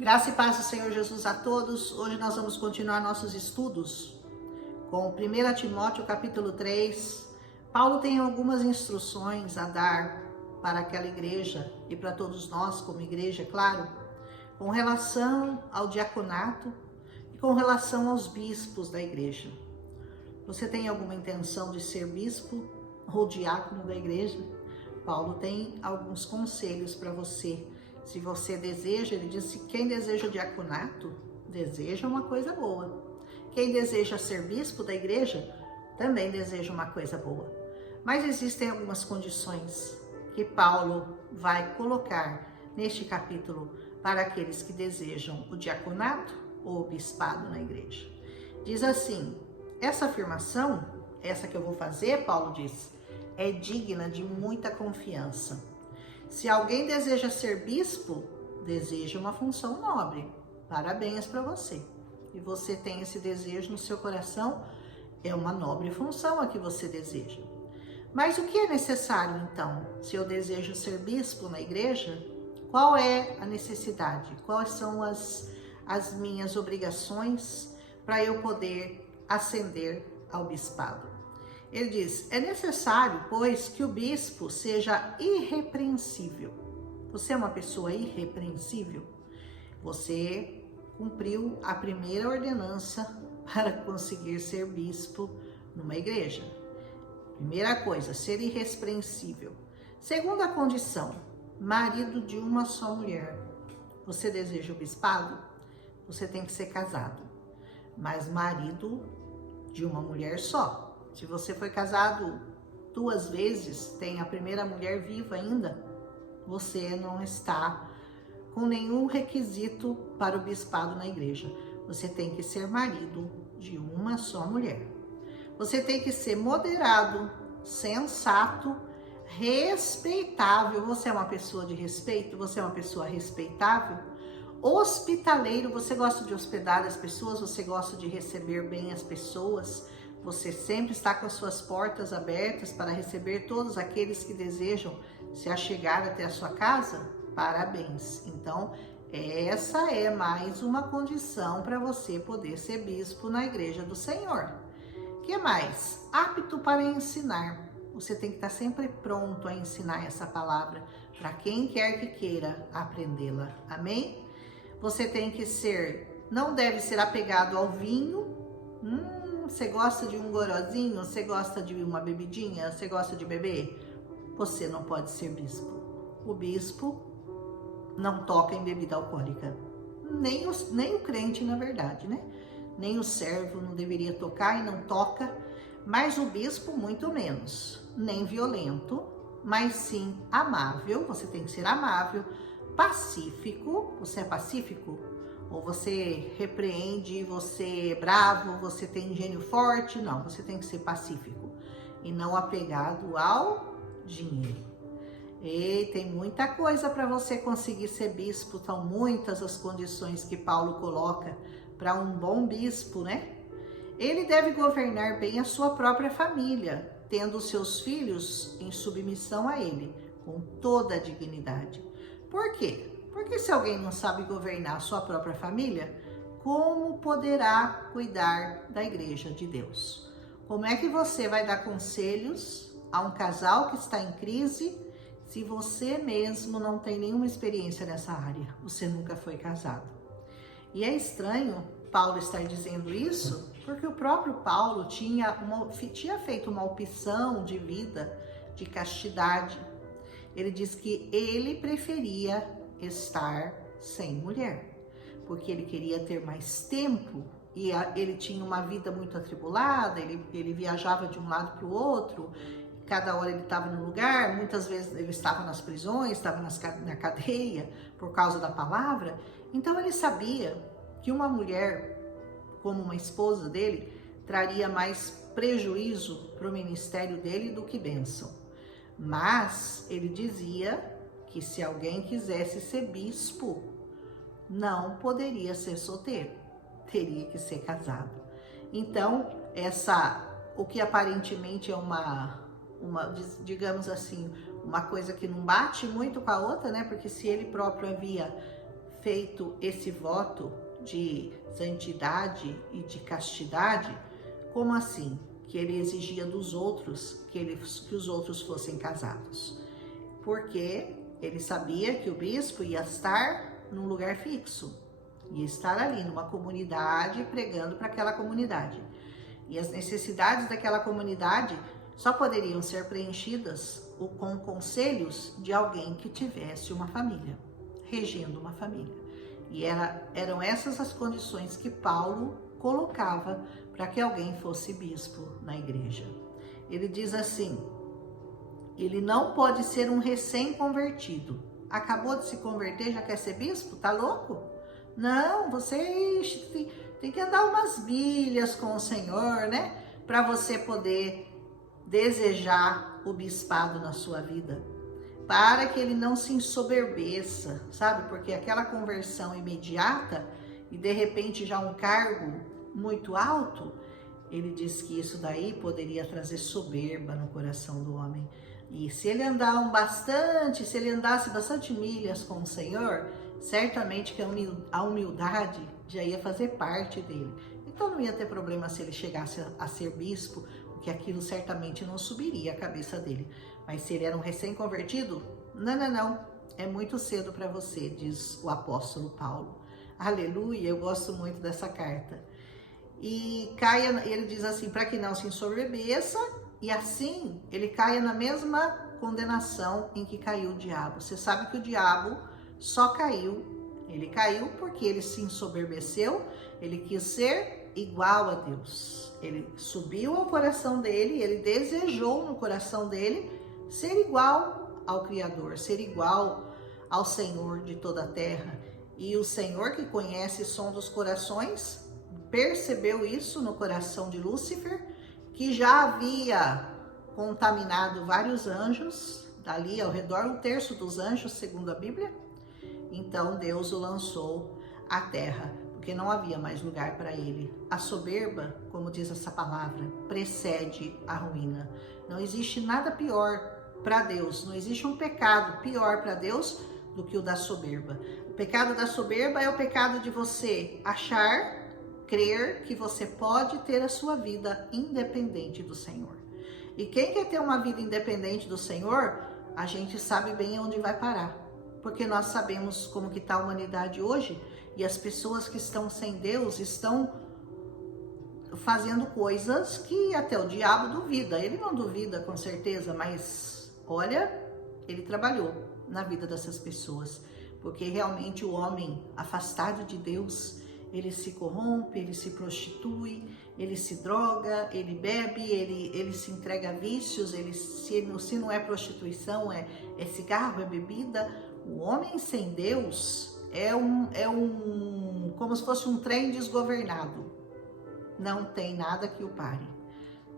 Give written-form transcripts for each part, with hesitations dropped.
Graça e paz do Senhor Jesus a todos. Hoje nós vamos continuar nossos estudos com 1 Timóteo capítulo 3. Paulo tem algumas instruções a dar para aquela igreja e para todos nós como igreja, claro, com relação ao diaconato e com relação aos bispos da igreja. Você tem alguma intenção de ser bispo ou diácono da igreja? Paulo tem alguns conselhos para você. Se você deseja, ele diz que quem deseja o diaconato, deseja uma coisa boa. Quem deseja ser bispo da igreja, também deseja uma coisa boa. Mas existem algumas condições que Paulo vai colocar neste capítulo para aqueles que desejam o diaconato ou o bispado na igreja. Diz assim, essa afirmação, essa que eu vou fazer, Paulo diz, é digna de muita confiança. Se alguém deseja ser bispo, deseja uma função nobre. Parabéns para você. E você tem esse desejo no seu coração, é uma nobre função a que você deseja. Mas o que é necessário então? Se eu desejo ser bispo na igreja, qual é a necessidade? Quais são as minhas obrigações para eu poder ascender ao bispado? Ele diz, é necessário, pois, que o bispo seja irrepreensível. Você é uma pessoa irrepreensível? Você cumpriu a primeira ordenança para conseguir ser bispo numa igreja. Primeira coisa, ser irrepreensível. Segunda condição, marido de uma só mulher. Você deseja o bispado? Você tem que ser casado, mas marido de uma mulher só. Se você foi casado 2 vezes, tem a primeira mulher viva ainda, você não está com nenhum requisito para o bispado na igreja. Você tem que ser marido de uma só mulher. Você tem que ser moderado, sensato, respeitável. Você é uma pessoa de respeito? Você é uma pessoa respeitável? Hospitaleiro, você gosta de hospedar as pessoas? Você gosta de receber bem as pessoas? Você sempre está com as suas portas abertas para receber todos aqueles que desejam se achegar até a sua casa? Parabéns! Então, essa é mais uma condição para você poder ser bispo na igreja do Senhor. O que mais? Apto para ensinar. Você tem que estar sempre pronto a ensinar essa palavra para quem quer que queira aprendê-la. Amém? Você tem que ser, não deve ser apegado ao vinho. Você gosta de um gorozinho? Você gosta de uma bebidinha? Você gosta de beber? Você não pode ser bispo. O bispo não toca em bebida alcoólica. Nem o crente, na verdade, né? Nem o servo não deveria tocar e não toca. Mas o bispo, muito menos. Nem violento, mas sim amável. Você tem que ser amável. Pacífico. Você é pacífico? Ou você repreende, você é bravo, você tem gênio forte? Não, você tem que ser pacífico e não apegado ao dinheiro. E tem muita coisa para você conseguir ser bispo, são muitas as condições que Paulo coloca para um bom bispo, né? Ele deve governar bem a sua própria família, tendo seus filhos em submissão a ele, com toda a dignidade. Por quê? Porque se alguém não sabe governar a sua própria família, como poderá cuidar da igreja de Deus? Como é que você vai dar conselhos a um casal que está em crise se você mesmo não tem nenhuma experiência nessa área? Você nunca foi casado. E é estranho Paulo estar dizendo isso, porque o próprio Paulo tinha feito uma opção de vida, de castidade. Ele diz que ele preferia estar sem mulher, porque ele queria ter mais tempo e ele tinha uma vida muito atribulada, ele viajava de um lado para o outro, cada hora ele estava num lugar, muitas vezes ele estava nas prisões, estava na cadeia por causa da palavra. Então ele sabia que uma mulher como uma esposa dele traria mais prejuízo para o ministério dele do que bênção. Mas ele dizia que se alguém quisesse ser bispo, não poderia ser solteiro, teria que ser casado. Então, o que aparentemente é digamos assim, uma coisa que não bate muito com a outra, né? Porque se ele próprio havia feito esse voto de santidade e de castidade, como assim? Que ele exigia dos outros que os outros fossem casados. Porque ele sabia que o bispo ia estar num lugar fixo, ia estar ali numa comunidade pregando para aquela comunidade. E as necessidades daquela comunidade só poderiam ser preenchidas com conselhos de alguém que tivesse uma família, regendo uma família. E eram essas as condições que Paulo colocava para que alguém fosse bispo na igreja. Ele diz assim: ele não pode ser um recém-convertido. Acabou de se converter, já quer ser bispo? Tá louco? Não, você tem que andar umas milhas com o Senhor, né? Para você poder desejar o bispado na sua vida. Para que ele não se ensoberbeça, sabe? Porque aquela conversão imediata e de repente já um cargo muito alto, ele diz que isso daí poderia trazer soberba no coração do homem. E se ele andasse bastante milhas com o Senhor, certamente que a humildade já ia fazer parte dele. Então não ia ter problema se ele chegasse a ser bispo, porque aquilo certamente não subiria a cabeça dele. Mas se ele era um recém-convertido, não, é muito cedo para você, diz o apóstolo Paulo. Aleluia, eu gosto muito dessa carta. E ele diz assim, para que não se ensoberbeça, e assim ele caia na mesma condenação em que caiu o diabo. Você sabe que o diabo só caiu, ele caiu porque ele se ensoberbeceu, ele quis ser igual a Deus. Ele subiu ao coração dele, ele desejou no coração dele ser igual ao Criador, ser igual ao Senhor de toda a terra. E o Senhor, que conhece o som dos corações, percebeu isso no coração de Lúcifer, que já havia contaminado vários anjos, dali ao redor, 1/3 dos anjos, segundo a Bíblia. Então Deus o lançou à terra, porque não havia mais lugar para ele. A soberba, como diz essa palavra, precede a ruína. Não existe nada pior para Deus, não existe um pecado pior para Deus do que o da soberba. O pecado da soberba é o pecado de você crer que você pode ter a sua vida independente do Senhor. E quem quer ter uma vida independente do Senhor, a gente sabe bem onde vai parar. Porque nós sabemos como que está a humanidade hoje, e as pessoas que estão sem Deus estão fazendo coisas que até o diabo duvida. Ele não duvida com certeza, mas olha, ele trabalhou na vida dessas pessoas. Porque realmente o homem afastado de Deus, ele se corrompe, ele se prostitui, ele se droga, ele bebe, ele se entrega a vícios, se não é prostituição, é cigarro, é bebida. O homem sem Deus é como se fosse um trem desgovernado. Não tem nada que o pare.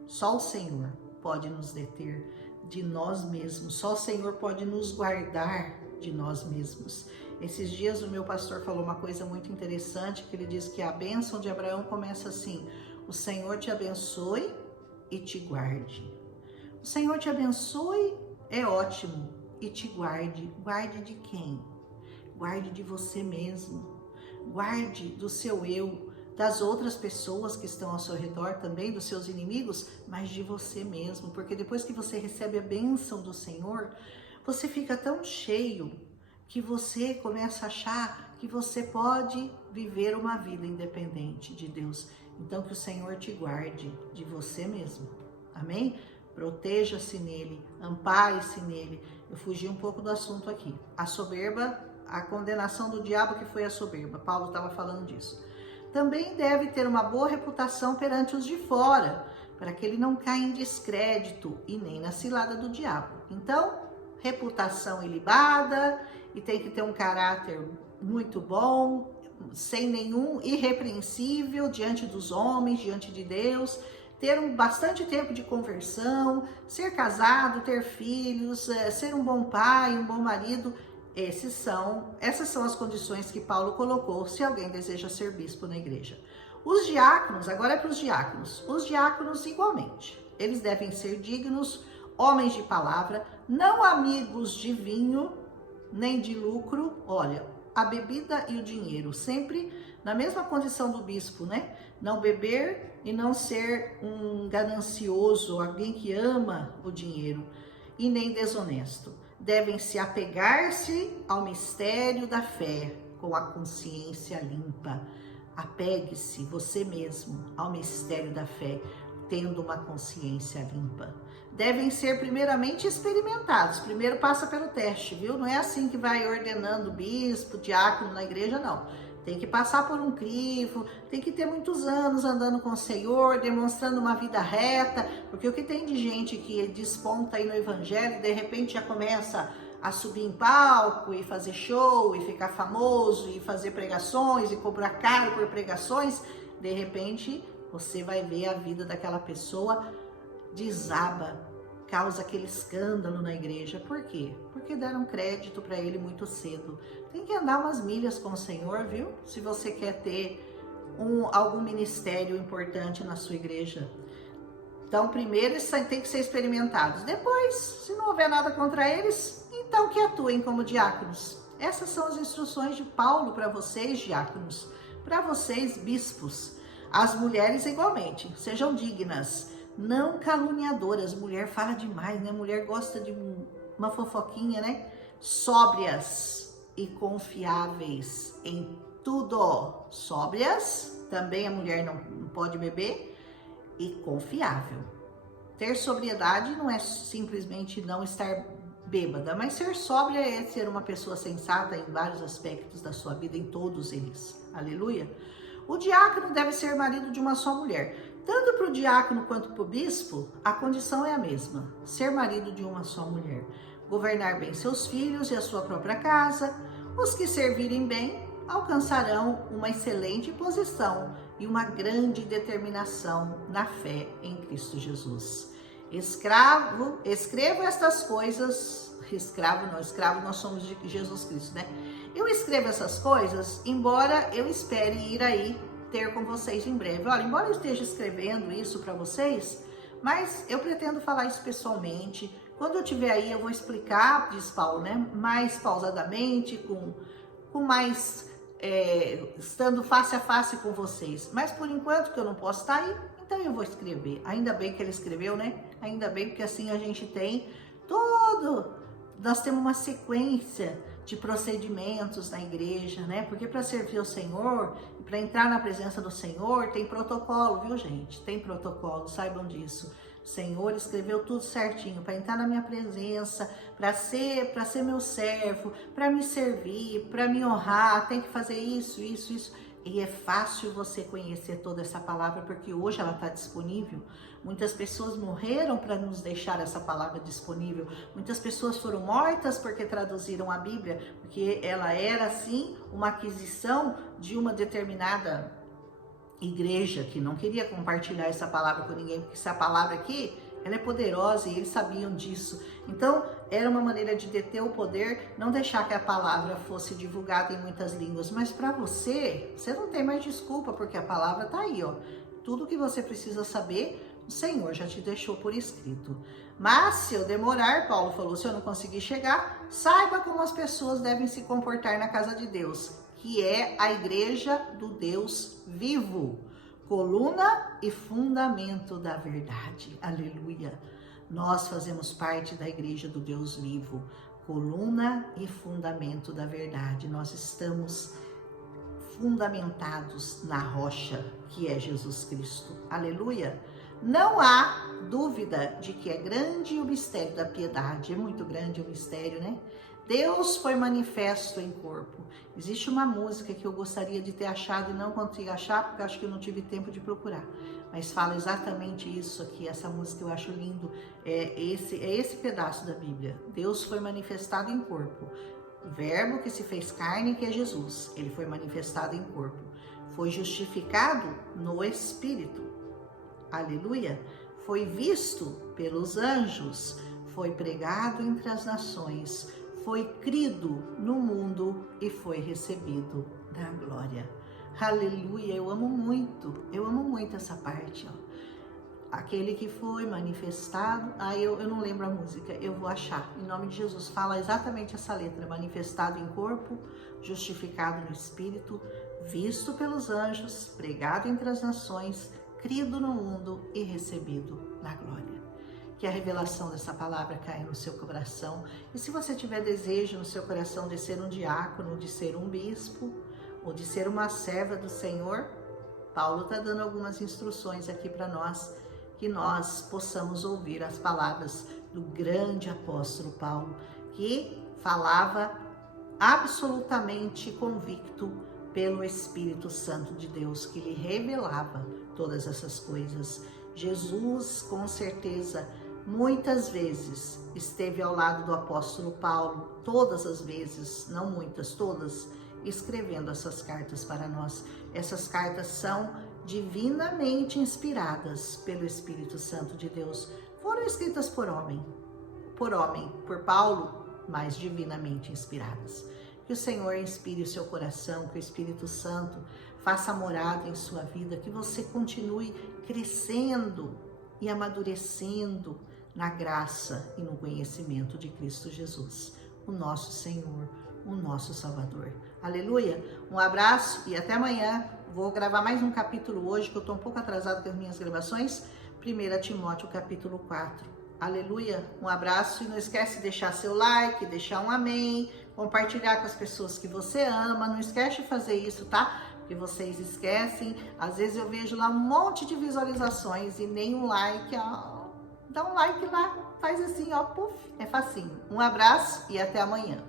Só o Senhor pode nos deter de nós mesmos. Só o Senhor pode nos guardar de nós mesmos. Esses dias o meu pastor falou uma coisa muito interessante, que ele diz que a bênção de Abraão começa assim: o Senhor te abençoe e te guarde. O Senhor te abençoe é ótimo, e te guarde. Guarde de quem? Guarde de você mesmo. Guarde do seu eu, das outras pessoas que estão ao seu redor também, dos seus inimigos, mas de você mesmo. Porque depois que você recebe a bênção do Senhor, você fica tão cheio que você começa a achar que você pode viver uma vida independente de Deus. Então que o Senhor te guarde de você mesmo. Amém? Proteja-se nele, ampare-se nele. Eu fugi um pouco do assunto aqui. A soberba, a condenação do diabo que foi a soberba. Paulo estava falando disso. Também deve ter uma boa reputação perante os de fora, para que ele não caia em descrédito e nem na cilada do diabo. Então, reputação ilibada, e tem que ter um caráter muito bom, sem nenhum irrepreensível diante dos homens, diante de Deus, ter bastante tempo de conversão, ser casado, ter filhos, ser um bom pai, um bom marido. Essas são as condições que Paulo colocou se alguém deseja ser bispo na igreja. Os diáconos, agora é para os diáconos. Os diáconos igualmente, eles devem ser dignos, homens de palavra, não amigos de vinho, nem de lucro. Olha, a bebida e o dinheiro, sempre na mesma condição do bispo, né? Não beber e não ser um ganancioso, alguém que ama o dinheiro, e nem desonesto. Devem se apegar-se ao mistério da fé com a consciência limpa. Apegue-se você mesmo ao mistério da fé, tendo uma consciência limpa. Devem ser primeiramente experimentados. Primeiro passa pelo teste, viu? Não é assim que vai ordenando bispo, diácono na igreja, não. Tem que passar por um crivo, tem que ter muitos anos andando com o Senhor, demonstrando uma vida reta, porque o que tem de gente que desponta aí no evangelho e de repente já começa a subir em palco e fazer show e ficar famoso e fazer pregações e cobrar caro por pregações, de repente você vai ver a vida daquela pessoa desaba, causa aquele escândalo na igreja. Por quê? Porque deram crédito para ele muito cedo. Tem que andar umas milhas com o Senhor, viu? Se você quer ter algum ministério importante na sua igreja. Então, primeiro eles têm que ser experimentados. Depois, se não houver nada contra eles, então que atuem como diáconos. Essas são as instruções de Paulo para vocês, diáconos. Para vocês, bispos. As mulheres igualmente, sejam dignas, não caluniadoras. Mulher fala demais, né? Mulher gosta de uma fofoquinha, né? Sóbrias e confiáveis em tudo. Sóbrias, também a mulher não pode beber, e confiável. Ter sobriedade não é simplesmente não estar bêbada, mas ser sóbria é ser uma pessoa sensata em vários aspectos da sua vida, em todos eles. Aleluia! O diácono deve ser marido de uma só mulher. Tanto para o diácono quanto para o bispo, a condição é a mesma. Ser marido de uma só mulher. Governar bem seus filhos e a sua própria casa. Os que servirem bem alcançarão uma excelente posição e uma grande determinação na fé em Cristo Jesus. Escrevo estas coisas, escravo nós somos de Jesus Cristo, né? Eu escrevo essas coisas, embora eu espere ir aí ter com vocês em breve. Olha, embora eu esteja escrevendo isso para vocês, mas eu pretendo falar isso pessoalmente. Quando eu estiver aí, eu vou explicar, diz Paulo, né? Mais pausadamente, com mais... estando face a face com vocês. Mas por enquanto que eu não posso estar aí, então eu vou escrever. Ainda bem que ele escreveu, né? Ainda bem, porque assim a gente tem nós temos uma sequência de procedimentos na igreja, né? Porque para servir ao Senhor, para entrar na presença do Senhor, tem protocolo, viu, gente? Tem protocolo, saibam disso. O Senhor escreveu tudo certinho para entrar na minha presença, para ser meu servo, para me servir, para me honrar, tem que fazer isso. E é fácil você conhecer toda essa palavra, porque hoje ela está disponível. Muitas pessoas morreram para nos deixar essa palavra disponível. Muitas pessoas foram mortas porque traduziram a Bíblia, porque ela era, assim, uma aquisição de uma determinada igreja que não queria compartilhar essa palavra com ninguém, porque essa palavra aqui, ela é poderosa e eles sabiam disso. Então, era uma maneira de deter o poder, não deixar que a palavra fosse divulgada em muitas línguas. Mas para você não tem mais desculpa, porque a palavra tá aí, ó. Tudo que você precisa saber, o Senhor já te deixou por escrito. Mas se eu demorar, Paulo falou, se eu não conseguir chegar, saiba como as pessoas devem se comportar na casa de Deus, que é a igreja do Deus vivo, coluna e fundamento da verdade. Aleluia! Nós fazemos parte da igreja do Deus vivo, coluna e fundamento da verdade. Nós estamos fundamentados na rocha, que é Jesus Cristo. Aleluia! Não há dúvida de que é grande o mistério da piedade. É muito grande o mistério, né? Deus foi manifesto em corpo. Existe uma música que eu gostaria de ter achado e não consigo achar, porque acho que eu não tive tempo de procurar. Mas fala exatamente isso aqui, essa música eu acho lindo. É esse pedaço da Bíblia. Deus foi manifestado em corpo. O verbo que se fez carne, que é Jesus, ele foi manifestado em corpo. Foi justificado no Espírito. Aleluia! Foi visto pelos anjos, foi pregado entre as nações, foi crido no mundo e foi recebido da glória. Aleluia! Eu amo muito essa parte, ó. aquele que foi manifestado, eu não lembro a música, eu vou achar, em nome de Jesus, fala exatamente essa letra, manifestado em corpo, justificado no Espírito, visto pelos anjos, pregado entre as nações, crido no mundo e recebido na glória. Que a revelação dessa palavra caia no seu coração, e se você tiver desejo no seu coração de ser um diácono, de ser um bispo, ou de ser uma serva do Senhor, Paulo está dando algumas instruções aqui para nós, que nós possamos ouvir as palavras do grande apóstolo Paulo, que falava absolutamente convicto pelo Espírito Santo de Deus, que lhe revelava todas essas coisas. Jesus, com certeza, muitas vezes esteve ao lado do apóstolo Paulo, todas as vezes, não muitas, todas, escrevendo essas cartas para nós. Essas cartas são divinamente inspiradas pelo Espírito Santo de Deus. Foram escritas por por Paulo, mas divinamente inspiradas. Que o Senhor inspire o seu coração, que o Espírito Santo faça morada em sua vida, que você continue crescendo e amadurecendo na graça e no conhecimento de Cristo Jesus, o nosso Senhor, o nosso Salvador. Aleluia! Um abraço e até amanhã. Vou gravar mais um capítulo hoje, que eu estou um pouco atrasado com as minhas gravações. 1 Timóteo, capítulo 4. Aleluia! Um abraço e não esquece de deixar seu like, deixar um amém, compartilhar com as pessoas que você ama. Não esquece de fazer isso, tá? Porque vocês esquecem. Às vezes eu vejo lá um monte de visualizações e nem um like. Ó, dá um like lá, faz assim, ó, puf, é facinho. Um abraço e até amanhã.